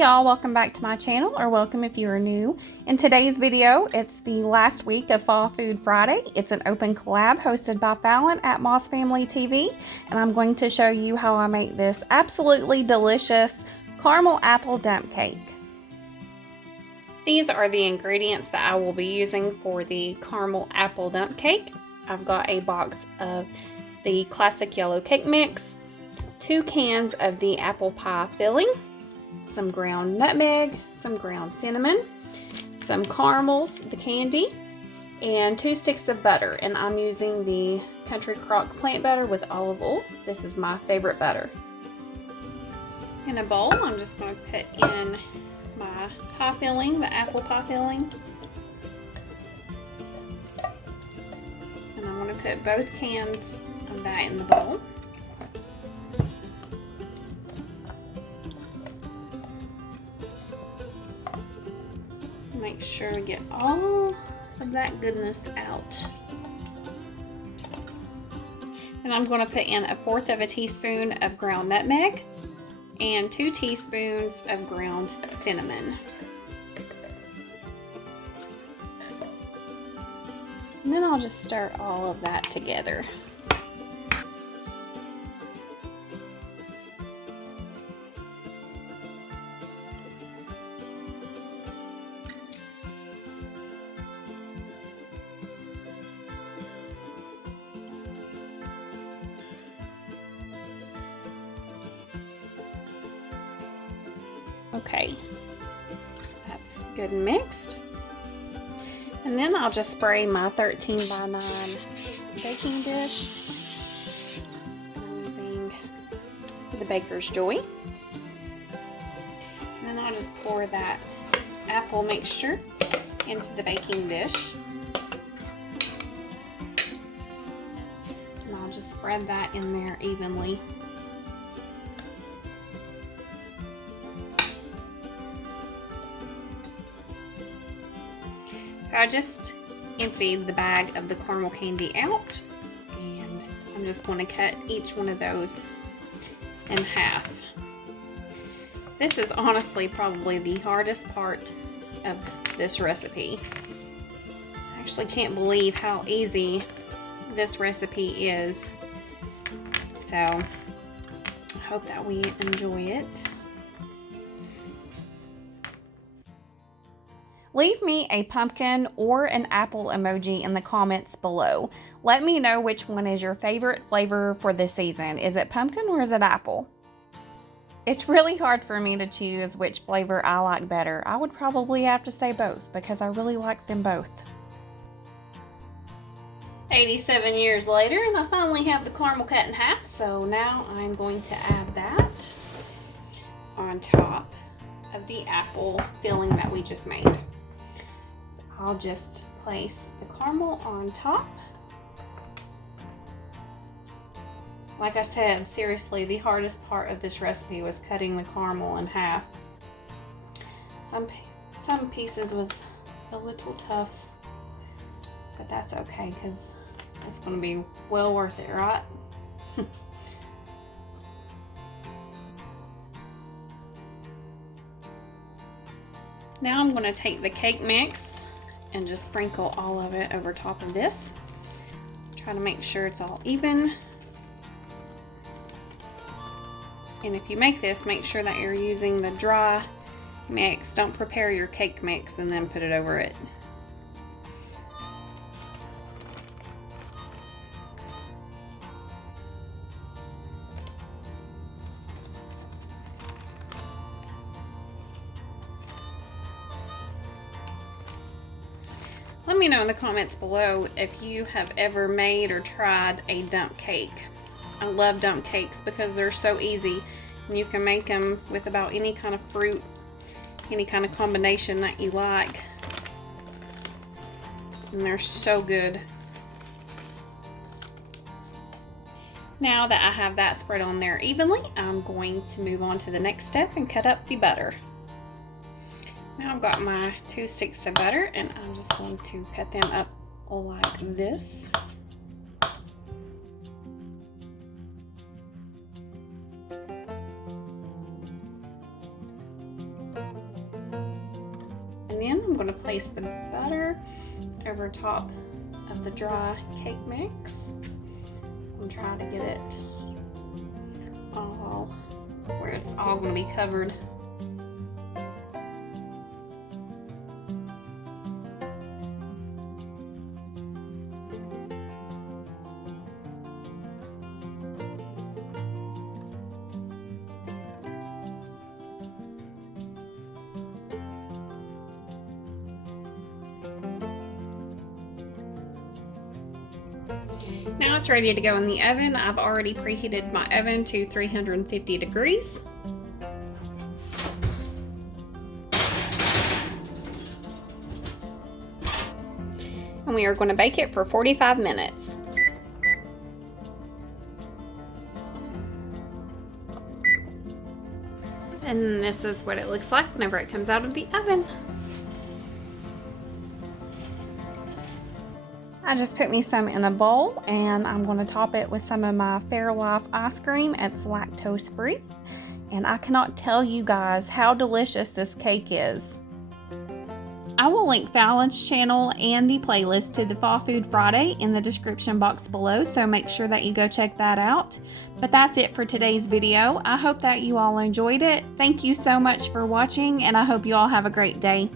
Hey y'all, welcome back to my channel, or welcome if you are new. In today's video, it's the last week of Fall Food Friday. It's an open collab hosted by Falon at Moss Family TV, and I'm going to show you how I make this absolutely delicious caramel apple dump cake. These are the ingredients that I will be using for the caramel apple dump cake. I've got a box of the classic yellow cake mix, 2 cans of the apple pie filling, some ground nutmeg, some ground cinnamon, some caramels, the candy, and 2 sticks of butter. And I'm using the Country Crock plant butter with olive oil. This is my favorite butter. In a bowl, I'm just going to put in my pie filling, the apple pie filling. And I'm going to put both cans of that in the bowl. Make sure to get all of that goodness out. And I'm going to put in 1/4 of a teaspoon of ground nutmeg and 2 teaspoons of ground cinnamon. And then I'll just stir all of that together. Okay, that's good and mixed. And then I'll just spray my 13x9 baking dish. I'm using the Baker's Joy. And then I'll just pour that apple mixture into the baking dish. And I'll just spread that in there evenly. So I just emptied the bag of the caramel candy out, and I'm just going to cut each one of those in half. This is honestly probably the hardest part of this recipe. I actually can't believe how easy this recipe is. So I hope that we enjoy it. Leave me a pumpkin or an apple emoji in the comments below. Let me know which one is your favorite flavor for this season. Is it pumpkin or is it apple? It's really hard for me to choose which flavor I like better. I would probably have to say both because I really like them both. 87 years later, and I finally have the caramel cut in half, so now I'm going to add that on top of the apple filling that we just made. I'll just place the caramel on top. Like I said, seriously, the hardest part of this recipe was cutting the caramel in half. Some pieces was a little tough, but that's okay because it's going to be well worth it, right? Now I'm going to take the cake mix and just sprinkle all of it over top of this. Try to make sure it's all even. And if you make this, make sure that you're using the dry mix. Don't prepare your cake mix and then put it over it. Let me know in the comments below if you have ever made or tried a dump cake. I love dump cakes because they're so easy, and you can make them with about any kind of fruit, any kind of combination that you like, and they're so good. Now that I have that spread on there evenly, I'm going to move on to the next step and cut up the butter. Now I've got my 2 sticks of butter, and I'm just going to cut them up like this. place the butter over top of the dry cake mix. I'm trying to get it all where it's all going to be covered. Now it's ready to go in the oven. I've already preheated my oven to 350 degrees. And we are going to bake it for 45 minutes. And this is what it looks like whenever it comes out of the oven. I just put me some in a bowl, and I'm going to top it with some of my Fairlife ice cream. It's lactose free, and I cannot tell you guys how delicious this cake is. I will link Falon's channel and the playlist to the Fall Food Friday in the description box below, so make sure that you go check that out. But that's it for today's video. I hope that you all enjoyed it. Thank you so much for watching, and I hope you all have a great day.